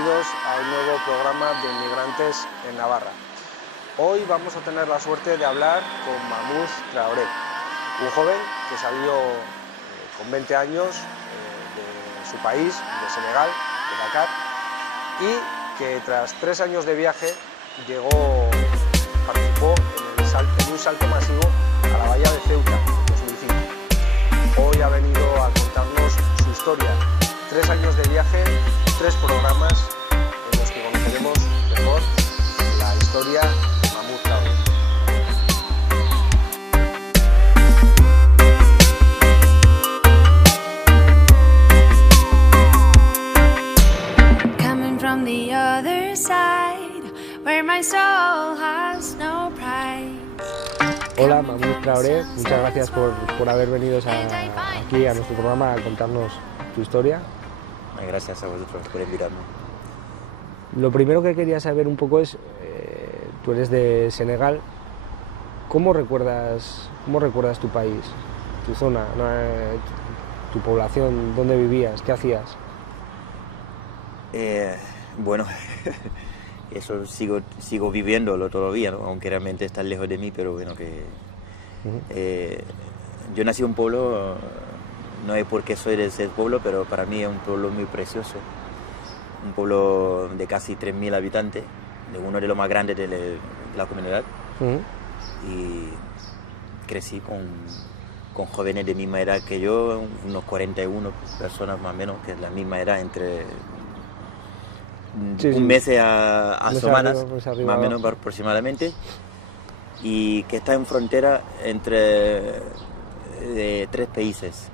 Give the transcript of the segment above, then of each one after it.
bienvenidos a un nuevo programa de Inmigrantes en Navarra. Hoy vamos a tener la suerte de hablar con Mahmoud Traoré, un joven que salió con 20 años de su país, de Senegal, de Dakar, y que tras 3 años de viaje participó en un salto masivo a la bahía de Ceuta en 2005. Hoy ha venido a contarnos su historia. 3 años de viaje, 3 programas en los que conoceremos mejor la historia de Mahmoud Traoré. Coming from the other side, where my soul has no pride. Hola, Mahmoud Traoré, muchas gracias por haber venido aquí a nuestro programa a contarnos tu historia. Gracias a vosotros por invitarme. Lo primero que quería saber un poco es, tú eres de Senegal, ¿cómo recuerdas tu país, tu zona, tu población, dónde vivías, qué hacías? Bueno, eso sigo viviéndolo todavía, ¿no? Aunque realmente está lejos de mí, pero bueno, yo nací en un pueblo. No es porque soy de ese pueblo, pero para mí es un pueblo muy precioso. Un pueblo de casi 3.000 habitantes, de uno de los más grandes de la comunidad. Y crecí con jóvenes de misma edad que yo, unos 41 personas más o menos, que es la misma edad, entre un mes a semanas, más o menos aproximadamente. Y que está en frontera entre 3 países.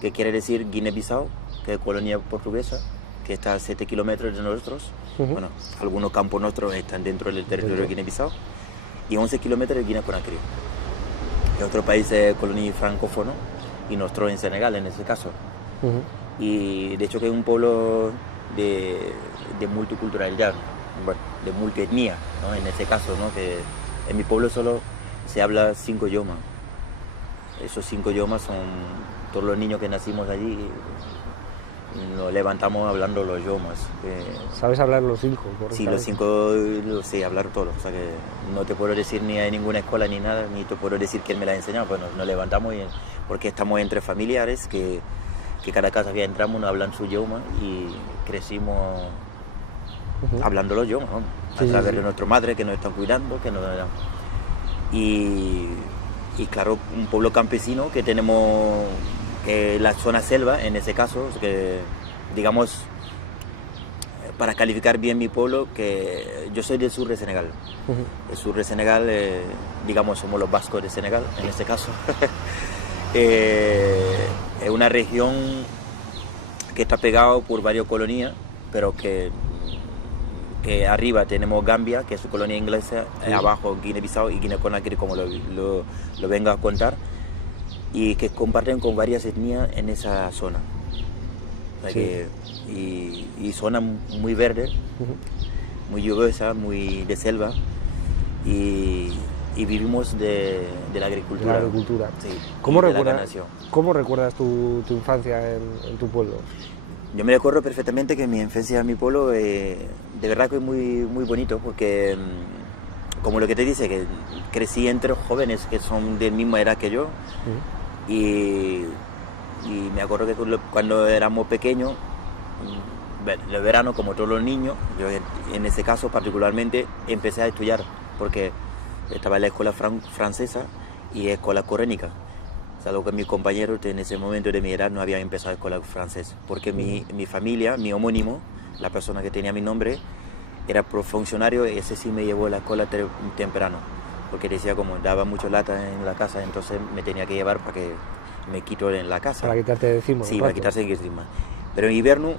Que quiere decir Guinea-Bissau, que es colonia portuguesa, que está a 7 kilómetros de nosotros. Bueno, algunos campos nuestros están dentro del territorio de Guinea-Bissau, y 11 kilómetros de Guinea-Conakry. Y otro país es colonia francófono, y nosotros en Senegal, en ese caso. Y de hecho que es un pueblo de multiculturalidad, bueno, de multietnia, ¿no? En ese caso, ¿no? Que en mi pueblo solo se habla 5 idiomas. Esos 5 idiomas son todos los niños que nacimos allí, nos levantamos hablando los idiomas. ¿Sabes hablar los 5? Sí, los 5 los sé hablar todos. O sea que no te puedo decir ni hay ninguna escuela ni nada, ni te puedo decir quién me la ha enseñado. Pues nos levantamos porque estamos entre familiares que cada casa que entramos nos hablan su idioma y crecimos hablando los idiomas, ¿no? A través de nuestra madre que nos están cuidando, y claro, un pueblo campesino que tenemos la zona selva, en ese caso, que digamos, para calificar bien mi pueblo, que yo soy del sur de Senegal. El sur de Senegal, digamos, somos los vascos de Senegal, en este caso. Es una región que está pegada por varias colonias, pero que arriba tenemos Gambia, que es su colonia inglesa, abajo Guinea-Bissau y Guinea-Conakry, como lo vengo a contar, y que comparten con varias etnias en esa zona. O sea y zona muy verde, muy lluviosa, muy de selva, y vivimos de la agricultura. De la agricultura. Sí, ¿Cómo recuerdas tu infancia en tu pueblo? Yo me recuerdo perfectamente que mi infancia en mi pueblo, de verdad que es muy, muy bonito, porque como lo que te dice, que crecí entre jóvenes que son de misma edad que yo, y me acuerdo que cuando éramos pequeños, el verano, como todos los niños, yo en ese caso particularmente empecé a estudiar, porque estaba en la escuela francesa y escuela corénica. Algo que mis compañeros en ese momento de mi edad no habían empezado escuela francesa, porque mi familia, mi homónimo, la persona que tenía mi nombre, era funcionario, y ese sí me llevó a la escuela temprano, porque decía como daba mucho lata en la casa, entonces me tenía que llevar para que me quito en la casa. Para quitarte de encima. Sí, para quitarse de encima. Pero en invierno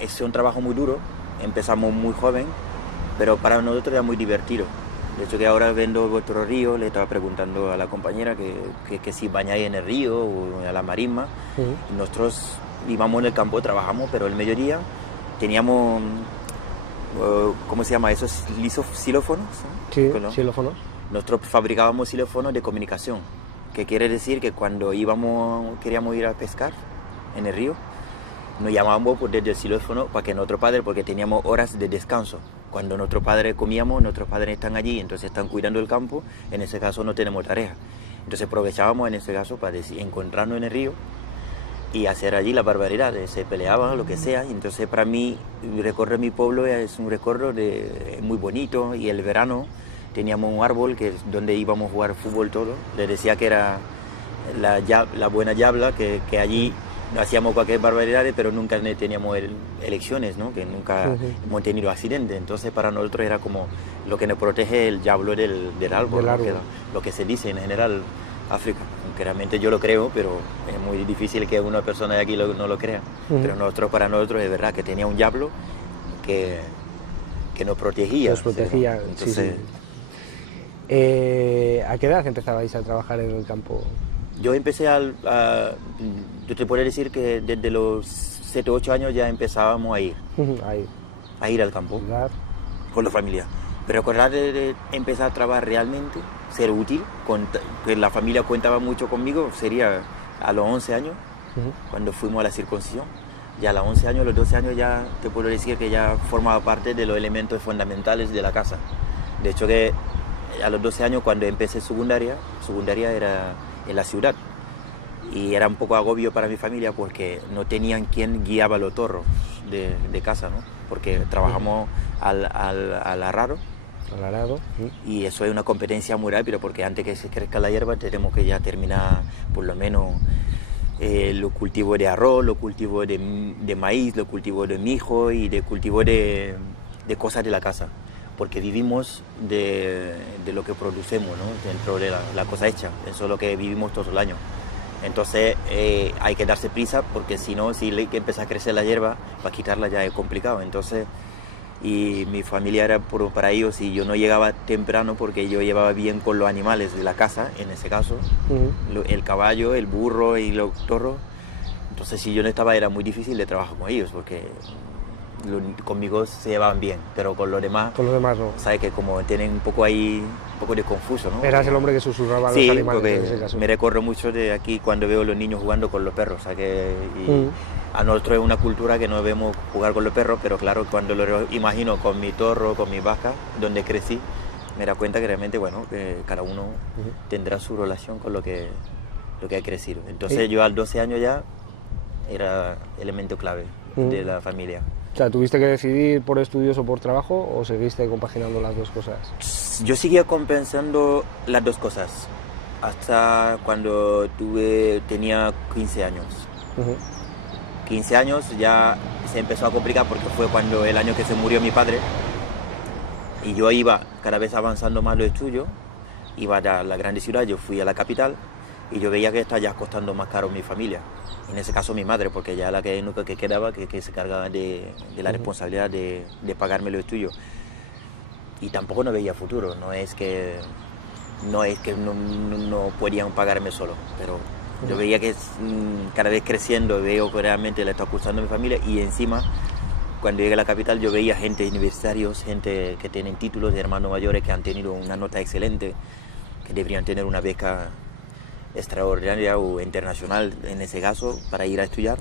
es un trabajo muy duro, empezamos muy joven, pero para nosotros era muy divertido. De hecho que ahora viendo vuestro río, le estaba preguntando a la compañera que si bañáis en el río o a la marisma. Nosotros íbamos en el campo, trabajamos, pero el mediodía teníamos, ¿cómo se llama? Esos xilófonos. Sí, xilófonos. Nosotros fabricábamos xilófonos de comunicación, que quiere decir que cuando queríamos ir a pescar en el río, nos llamábamos desde el xilófono para que nuestro padre, porque teníamos horas de descanso. Cuando nuestros padres comíamos, nuestros padres están allí, entonces están cuidando el campo, en ese caso no tenemos tarea. Entonces aprovechábamos en ese caso para encontrarnos en el río y hacer allí las barbaridades, se peleaban, lo que sea. Y entonces para mí recorrer mi pueblo es un recorrido muy bonito, y el verano teníamos un árbol que es donde íbamos a jugar fútbol todo. Le decía que era la buena Yabla, que allí hacíamos cualquier barbaridad, pero nunca teníamos elecciones, ¿no? Que nunca hemos tenido accidentes. Entonces para nosotros era como lo que nos protege el diablo del árbol, ¿no? Que lo que se dice en general África. Aunque realmente yo lo creo, pero es muy difícil que una persona de aquí no lo crea. Pero para nosotros es verdad que tenía un diablo que nos protegía. Nos protegía, ¿sí? Entonces, sí. ¿A qué edad empezabais a trabajar en el campo? Yo empecé yo te puedo decir que desde los 7 o 8 años ya empezábamos a ir. A ir al campo con la familia. Pero acordar de empezar a trabajar realmente, ser útil, que la familia contaba mucho conmigo, sería a los 11 años, cuando fuimos a la circuncisión. Ya a los 11 años, los 12 años ya te puedo decir que ya formaba parte de los elementos fundamentales de la casa. De hecho que a los 12 años, cuando empecé secundaria era en la ciudad, y era un poco agobio para mi familia porque no tenían quien guiaba los torros de casa, ¿no? Porque trabajamos al arado, y eso es una competencia muy rápida, porque antes que se crezca la hierba tenemos que ya terminar por lo menos los cultivos de arroz, los cultivos de maíz, los cultivos de mijo y de cultivos de cosas de la casa, porque vivimos de lo que producemos, ¿no? Dentro de la cosecha, eso es lo que vivimos todo el año. Entonces hay que darse prisa, porque si no, si hay que empezar a crecer la hierba, para quitarla ya es complicado. Entonces, y mi familia era para ellos, y yo no llegaba temprano porque yo llevaba bien con los animales de la casa, en ese caso, el caballo, el burro y los toros. Entonces si yo no estaba era muy difícil de trabajar con ellos, porque conmigo se llevaban bien, pero con los demás no. Sabes que como tienen un poco de confuso, ¿no? Eras el hombre que susurraba a los animales, porque en ese caso. Me recuerdo mucho de aquí cuando veo a los niños jugando con los perros, ¿sabes? A nosotros es una cultura que no debemos jugar con los perros, pero claro, cuando lo imagino con mi toro, con mi vaca, donde crecí, me da cuenta que realmente, bueno, que cada uno tendrá su relación con lo que ha crecido. Entonces yo a los 12 años ya era elemento clave de la familia. O sea, ¿tuviste que decidir por estudios o por trabajo, o seguiste compaginando las dos cosas? Yo seguía compensando las dos cosas hasta cuando tenía 15 años. 15 años ya se empezó a complicar, porque fue cuando el año que se murió mi padre, y yo iba cada vez avanzando más los estudios, iba a la grande ciudad, yo fui a la capital, y yo veía que estaba ya costando más caro mi familia. En ese caso mi madre, porque ya la que nunca quedaba, que se cargaba de la responsabilidad de pagarme los estudios. Y tampoco no veía futuro, no es que no podían pagarme solo, pero yo veía que cada vez creciendo, veo que realmente le está costando a mi familia, y encima cuando llegué a la capital yo veía gente universitarios, gente que tienen títulos de hermanos mayores, que han tenido una nota excelente, que deberían tener una beca extraordinaria o internacional en ese caso para ir a estudiar.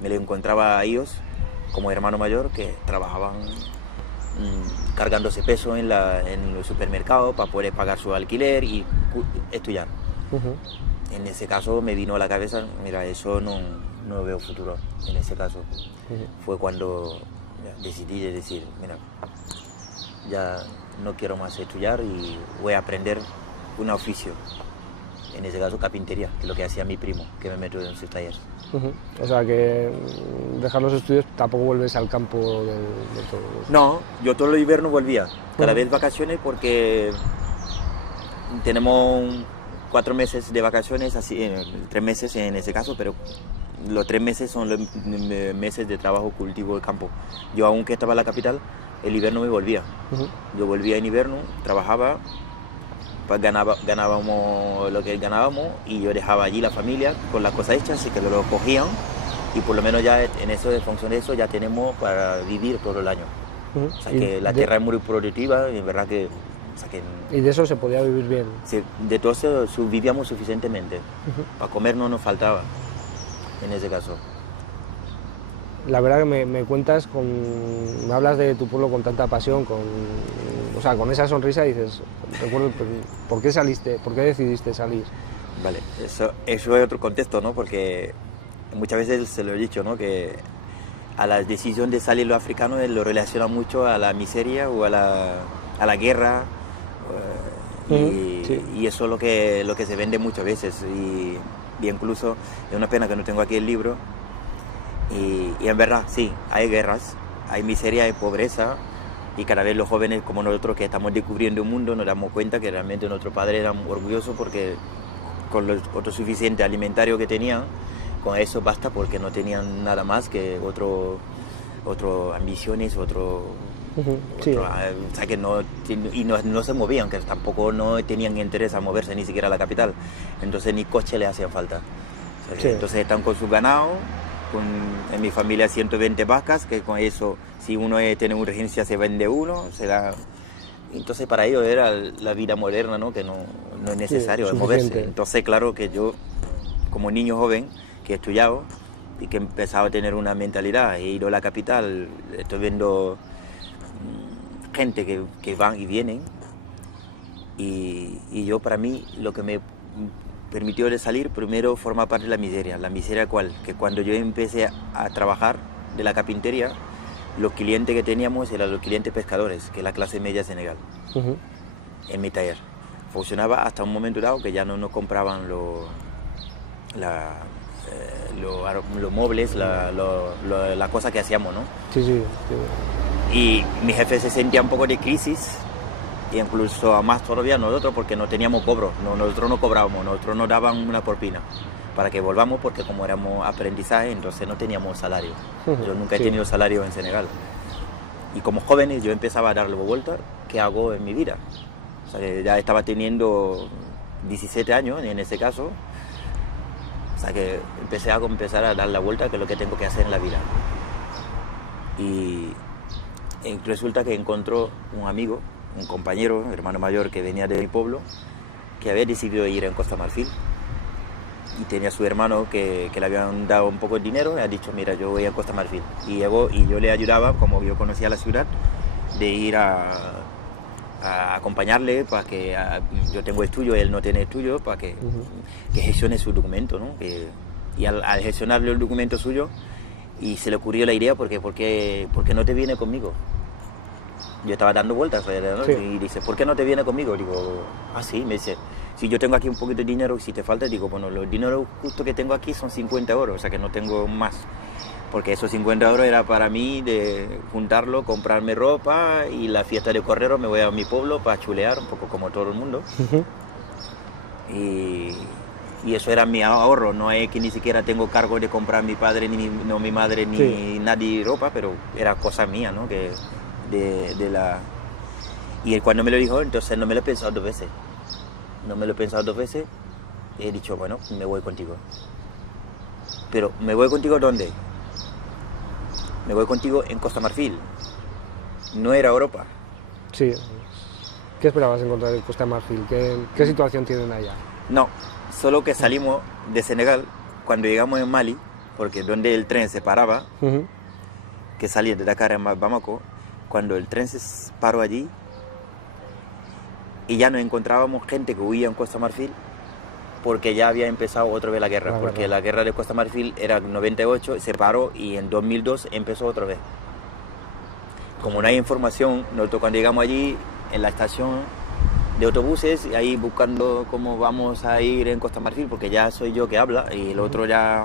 Me lo encontraba a ellos como hermano mayor, que trabajaban cargándose peso en los supermercados para poder pagar su alquiler y estudiar. En ese caso me vino a la cabeza, mira, eso no veo futuro. En ese caso fue cuando decidí decir, mira, ya no quiero más estudiar y voy a aprender un oficio. En ese caso carpintería, que es lo que hacía mi primo, que me metió en sus talleres. O sea que dejar los estudios, tampoco vuelves al campo de todo. No, yo todo el invierno volvía, cada vez vacaciones, porque tenemos 4 meses de vacaciones, así, 3 meses en ese caso, pero los 3 meses son los meses de trabajo, cultivo de campo. Yo, aunque estaba en la capital, el invierno me volvía. Yo volvía en invierno, trabajaba, pues ganábamos lo que ganábamos, y yo dejaba allí la familia con las cosas hechas, así que lo cogían, y por lo menos ya en función de eso ya tenemos para vivir todo el año. O sea que la tierra es muy productiva, y en verdad que... ¿Y de eso se podía vivir bien? Sí, de todo eso vivíamos suficientemente. Para comer no nos faltaba, en ese caso. la verdad que me cuentas, me hablas de tu pueblo con tanta pasión, o sea, con esa sonrisa, y dices, recuerdo, ¿por qué saliste, por qué decidiste salir? Vale, eso es otro contexto, ¿no? Porque muchas veces se lo he dicho, ¿no? Que a la decisión de salir los africanos lo relaciona mucho a la miseria o a la guerra, y eso es lo que se vende muchas veces, y incluso es una pena que no tengo aquí el libro, y en verdad sí, hay guerras, hay miseria, hay pobreza, y cada vez los jóvenes como nosotros que estamos descubriendo un mundo nos damos cuenta que realmente nuestros padres eran orgullosos porque con lo suficiente alimentario que tenían, con eso basta, porque no tenían nada más que otro ambiciones, o sea, que no se movían, que tampoco no tenían interés a moverse ni siquiera a la capital, entonces ni coche le hacían falta. O sea, entonces están con su ganado, en mi familia 120 vacas, que con eso, si uno tiene urgencia, se vende uno, se da. Entonces para ellos era la vida moderna, ¿no? Que no es necesario moverse. Entonces claro que yo, como niño joven que he estudiado y que he empezado a tener una mentalidad, he ido a la capital, estoy viendo gente que van y vienen, y yo, para mí, lo que me permitió de salir primero forma parte de la miseria. ¿La miseria cuál? Que cuando yo empecé a trabajar de la carpintería, los clientes que teníamos eran los clientes pescadores, que es la clase media de Senegal, en mi taller. Funcionaba hasta un momento dado que ya no nos compraban los muebles, la cosa que hacíamos, ¿no? Sí. Y mi jefe se sentía un poco de crisis, e incluso a más todavía nosotros, porque no teníamos cobro, nosotros no cobrábamos, nosotros nos daban una propina para que volvamos, porque como éramos aprendizaje, entonces no teníamos salario. Yo nunca he tenido salario en Senegal. Y como jóvenes yo empezaba a darle vuelta, ¿qué hago en mi vida? O sea, ya estaba teniendo 17 años en ese caso, o sea que empezar a dar la vuelta, que es lo que tengo que hacer en la vida. Y resulta que encontró un amigo, un compañero, hermano mayor, que venía de mi pueblo, que había decidido ir en Costa Marfil, y tenía a su hermano que le habían dado un poco de dinero, y ha dicho, mira, yo voy a Costa Marfil. Y yo le ayudaba, como yo conocía la ciudad, de ir a acompañarle, para que yo tengo estudio, él no tiene estudio, para que gestione su documento, ¿no? Y al gestionarle el documento suyo, y se le ocurrió la idea, ¿por qué no te viene conmigo? Yo estaba dando vueltas, ¿no? Y dice, ¿por qué no te viene conmigo? Digo, sí, me dice, si yo tengo aquí un poquito de dinero, si te falta, digo, bueno, los dineros justo que tengo aquí son 50 euros, o sea que no tengo más. Porque esos 50 euros era para mí de juntarlo, comprarme ropa, y la fiesta de correro me voy a mi pueblo para chulear, un poco como todo el mundo. Y eso era mi ahorro, no es que ni siquiera tengo cargo de comprar mi padre, ni mi madre, ni nadie ropa, pero era cosa mía, ¿no? Y él cuando me lo dijo, entonces no me lo he pensado dos veces. Y he dicho, bueno, me voy contigo. Pero, ¿me voy contigo dónde? Me voy contigo en Costa Marfil. No era Europa. Sí. ¿Qué esperabas encontrar en Costa Marfil? ¿Qué situación tienen allá? No, solo que salimos de Senegal, cuando llegamos en Mali, porque donde el tren se paraba, que salía de Dakar a Bamako, cuando el tren se paró allí, y ya nos encontrábamos gente que huía en Costa Marfil, porque ya había empezado otra vez la guerra, porque la guerra de Costa Marfil era en 98, se paró, y en 2002 empezó otra vez. Como no hay información, nosotros cuando llegamos allí, en la estación de autobuses, y ahí buscando cómo vamos a ir en Costa Marfil, porque ya soy yo que habla, y el otro ya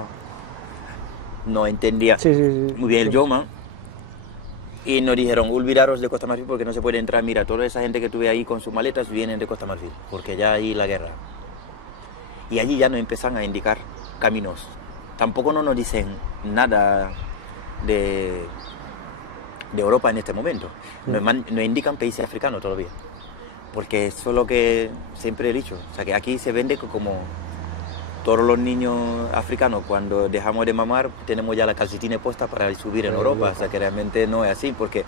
no entendía muy bien el idioma. Y nos dijeron, olvidaros de Costa Marfil porque no se puede entrar. Mira, toda esa gente que tuve ahí con sus maletas vienen de Costa Marfil, porque ya hay la guerra. Y allí ya nos empiezan a indicar caminos. Tampoco no nos dicen nada de Europa en este momento. Nos indican países africanos todavía. Porque eso es lo que siempre he dicho. O sea, que aquí se vende como todos los niños africanos, cuando dejamos de mamar, tenemos ya la calcetina puesta para subir en Europa. O sea, que realmente no es así, porque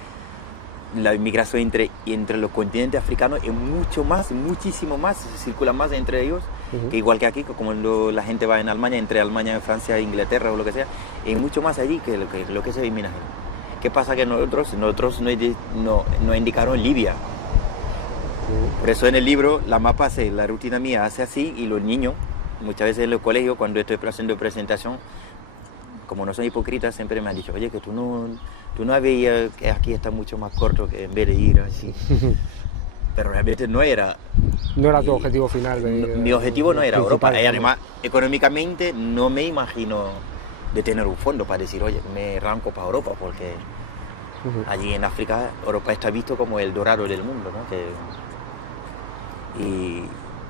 la inmigración entre los continentes africanos es mucho más, muchísimo más, se circula más entre ellos, que igual que aquí, como la gente va en Alemania, entre Alemania, Francia, Inglaterra o lo que sea, es mucho más allí que lo que se imagina. ¿Qué pasa? Que nosotros no indicaron Libia. Por eso en el libro la mapa hace, la rutina mía hace así, y los niños, muchas veces en los colegios, cuando estoy haciendo presentación, como no son hipócritas, siempre me han dicho, oye, que tú no veías que aquí está mucho más corto que en vez de ir así. Pero realmente no era. No era tu objetivo final. Mi objetivo no era Europa. Y además, económicamente no me imagino de tener un fondo para decir, oye, me arranco para Europa, porque allí en África, Europa está visto como el dorado del mundo, ¿no?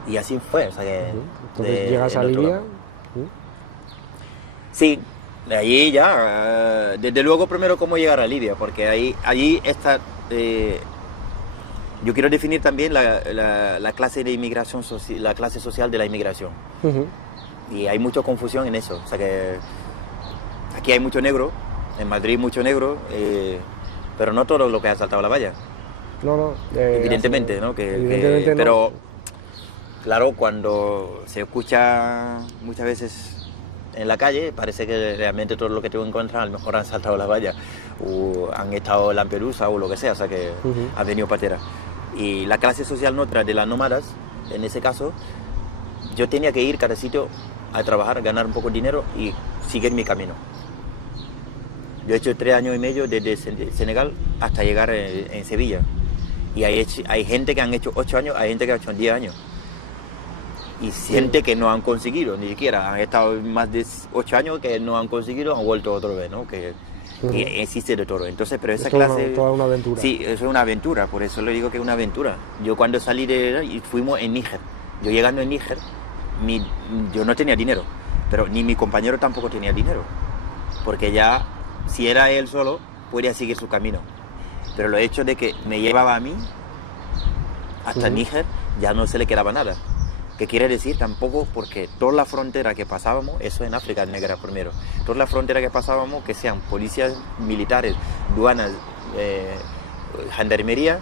Y así fue. O sea que entonces llegas a Libia. Sí, de allí ya, desde luego primero cómo llegar a Libia, porque allí está, yo quiero definir también la clase de inmigración, la clase social de la inmigración. Y hay mucha confusión en eso, o sea que aquí hay mucho negro, en Madrid mucho negro, pero no todo lo que ha saltado la valla. No, evidentemente, ¿no? Evidentemente pero claro, cuando se escucha muchas veces en la calle, parece que realmente todo lo que tengo en contra a lo mejor han saltado la valla o han estado en Lampedusa o lo que sea, o sea que han venido patera. Y la clase social nuestra de las nómadas, en ese caso, yo tenía que ir cada sitio a trabajar, ganar un poco de dinero y seguir mi camino. Yo he hecho 3 años y medio desde Senegal hasta llegar en Sevilla. Y hay gente que han hecho 8 años, hay gente que ha hecho 10 años. Y gente que no han conseguido, ni siquiera, han estado más de 8 años que no han conseguido, han vuelto otra vez, ¿no? Que existe de todo. Entonces, pero esa clase... Toda una aventura. Sí, eso es una aventura, por eso le digo que es una aventura. Yo cuando salí y fuimos en Níger, yo llegando en Níger, yo no tenía dinero, pero ni mi compañero tampoco tenía dinero, porque ya, si era él solo, podía seguir su camino. Pero lo hecho de que me llevaba a mí hasta Níger, ya no se le quedaba nada. ¿Qué quiere decir? Tampoco, porque toda la frontera que pasábamos, eso en África Negra primero, toda la frontera que pasábamos, que sean policías militares, duanas, gendarmería,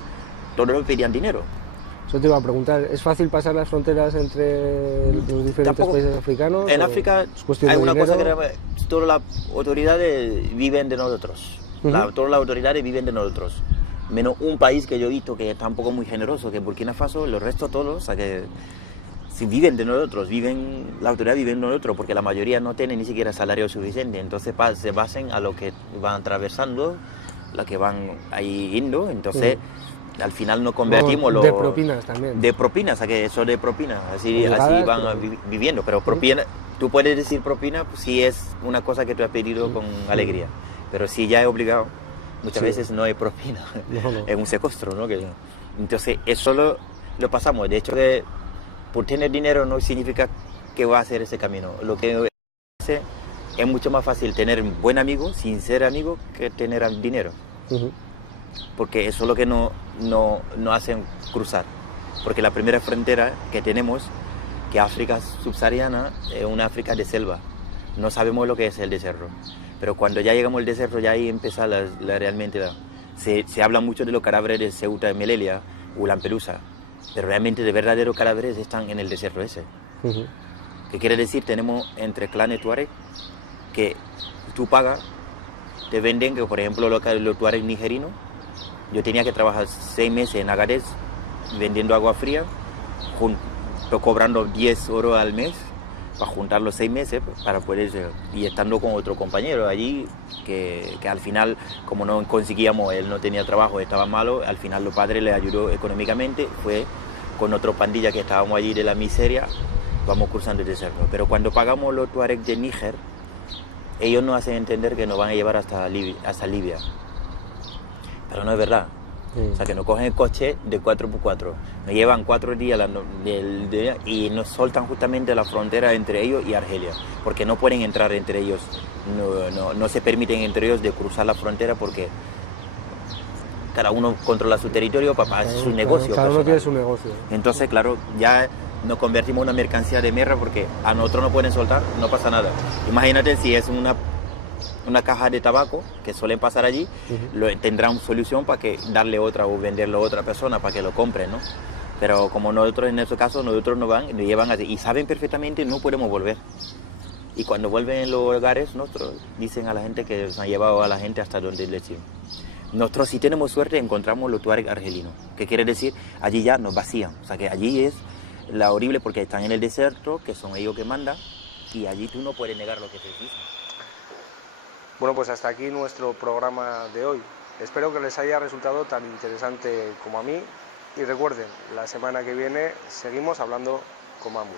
todos pedían dinero. Eso te iba a preguntar, ¿es fácil pasar las fronteras entre los diferentes países africanos? En África hay una cosa que todas las autoridades viven de nosotros. Todas las autoridades viven de nosotros. Menos un país que yo he visto que está un poco muy generoso, que es Burkina Faso, los restos todos, o sea que si viven de nosotros, la autoridad vive de nosotros, porque la mayoría no tiene ni siquiera salario suficiente, entonces se basan a lo que van atravesando, lo que van ahí yendo, entonces al final nos convertimos... de propinas también. De propinas, o sea que eso de propinas, así van viviendo, pero propina, tú puedes decir propina si es una cosa que tú has pedido con alegría, pero si ya es obligado, muchas veces no es propina, es un secuestro, ¿no? Entonces eso lo pasamos, de hecho que por tener dinero no significa que va a hacer ese camino. Lo que hace es mucho más fácil tener un buen amigo, sin ser amigo, que tener dinero. Porque eso es lo que no hacen cruzar. Porque la primera frontera que tenemos, que África subsahariana, es una África de selva. No sabemos lo que es el desierto. Pero cuando ya llegamos al desierto, ya ahí empieza realmente. Se habla mucho de los cadáveres de Ceuta y Melilla o Lampedusa. Pero realmente de verdaderos cadáveres están en el desierto ese. ¿Qué quiere decir? Tenemos entre clanes Tuareg que tú pagas, te venden, que por ejemplo los Tuareg nigerinos, yo tenía que trabajar 6 meses en Agadez vendiendo agua fría, cobrando 10 euros al mes para juntar los 6 meses para poder, y estando con otro compañero allí que al final, como no conseguíamos, él no tenía trabajo, estaba malo, al final los padres le ayudó económicamente, fue con otro pandilla que estábamos allí de la miseria, vamos cruzando el desierto. Pero cuando pagamos los Tuareg de Níger, ellos nos hacen entender que nos van a llevar hasta Libia. Pero no es verdad. O sea, que nos cogen el coche de 4x4, nos llevan 4 días y nos soltan justamente la frontera entre ellos y Argelia, porque no pueden entrar entre ellos, no se permiten entre ellos de cruzar la frontera porque cada uno controla su territorio para hacer su negocio. Cada uno tiene su negocio. Entonces, claro, ya nos convertimos en una mercancía de guerra porque a nosotros no pueden soltar, no pasa nada. Imagínate si es una caja de tabaco que suelen pasar allí, tendrán solución para que darle otra o venderlo a otra persona para que lo compre, ¿no? Pero como nosotros en este caso, nosotros nos llevan allí y saben perfectamente no podemos volver. Y cuando vuelven en los hogares, nosotros dicen a la gente que se han llevado a la gente hasta donde les llevan. Nosotros, si tenemos suerte, encontramos los tuareg argelinos, que quiere decir allí ya nos vacían. O sea que allí es la horrible porque están en el desierto, que son ellos que mandan, y allí tú no puedes negar lo que te dicen. Bueno, pues hasta aquí nuestro programa de hoy. Espero que les haya resultado tan interesante como a mí. Y recuerden, la semana que viene seguimos hablando con Mamús.